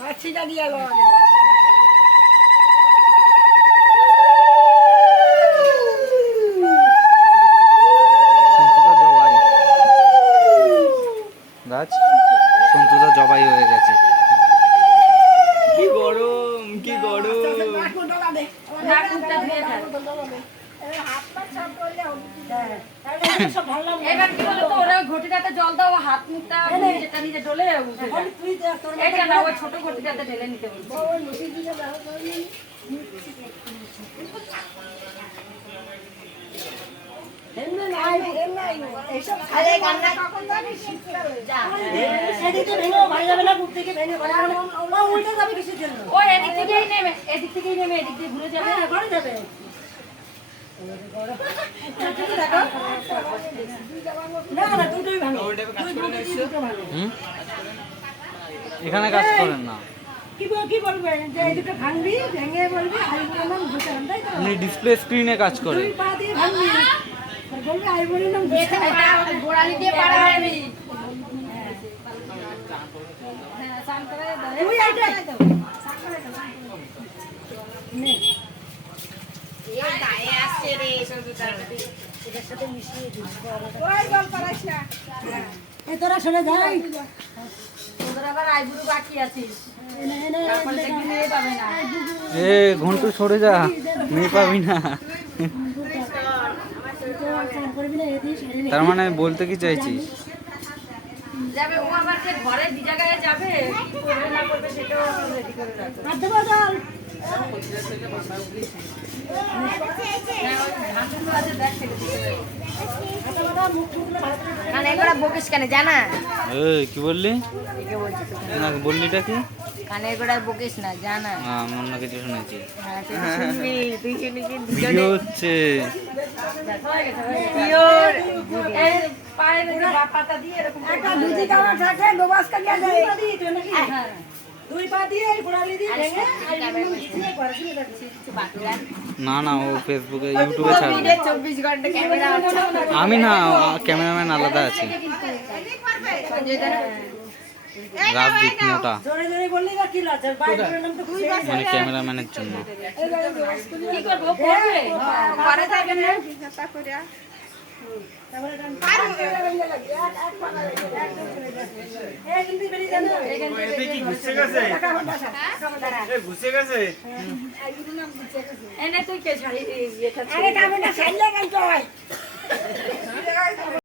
হাসিটা দিয়ে গেল সন্তুদা জবাই। গাছ সন্তুদা জবাই হয়ে গেছে। কি গরম কি গরম। এবার কি বলো তো ওরা ঘটিটাতে জল দাও হাত মুখটা যেটা নিজে ডলে উঠে যায়। এটা না ওই ছোট ঘটিটাতে ঢেলে নিতে বলছি ও, এদিক থেকেই নেমে, এদিক থেকেই নেমে, এদিক দিয়ে ঘুরে যাবে হুম এখানে কাজ করেন না। কি বল- কি বলবে? যে এই দুটো ভাঙবি ভেঙে বলবি আইবুড়ের নাম ঘুষালাম তাই তো উনি ডিসপ্লে স্ক্রিনে কাজ করে দুই পা দিয়ে ভাঙবি আর বলবি আইবুড়ের নাম ঘুষালাম গোড়ালি দিয়ে পাড়া হয়নি তুই এইটাই এ তোরা সরে যাই তোদের আবার আইবুড়ো বাকি আছিস। তারপরে দেখবি মেয়ে পাবে না। এ ঘন্টু সরে যা। মেয়ে পাবি না। সরে। তার মানে বলতে কি চাইছিস? যাবে ও আবার যে ঘরে দি জায়গায় যাবে করবে না করবে সেটাও রেডি করে রাখো। বকিস কানে জানা? এই কি বললি? না বললিটা কি? কানে গোড়া বকিস না জানা? না, আমি কিছু শুনেছি। হ্যাঁ তুই তো শুনবি তুই শুনি কিন্তু ভিডিও হচ্ছে। পিওর এই পায়ের এই যে বা পাতা দিয়ে এরকম করে একটা লুচি খাওয়া থাকে ডোবাস কাটিয়া যায়। দুই পা দিয়ে তো নাকি দুই পা দিয়ে এই গোড়ালি দিয়ে না না ও ফেসবুকে ইউটিউবে ছাড়বে চব্বিশ ঘণ্টা ক্যামেরা আমি না ক্যামেরাম্যান আলাদা আছে। রাজদীপ মোটা। মানে ক্যামেরাম্যানের জন্য। কি এনে তুই কে ছাড়ি আরে কামড়টা সাইলে কেন তো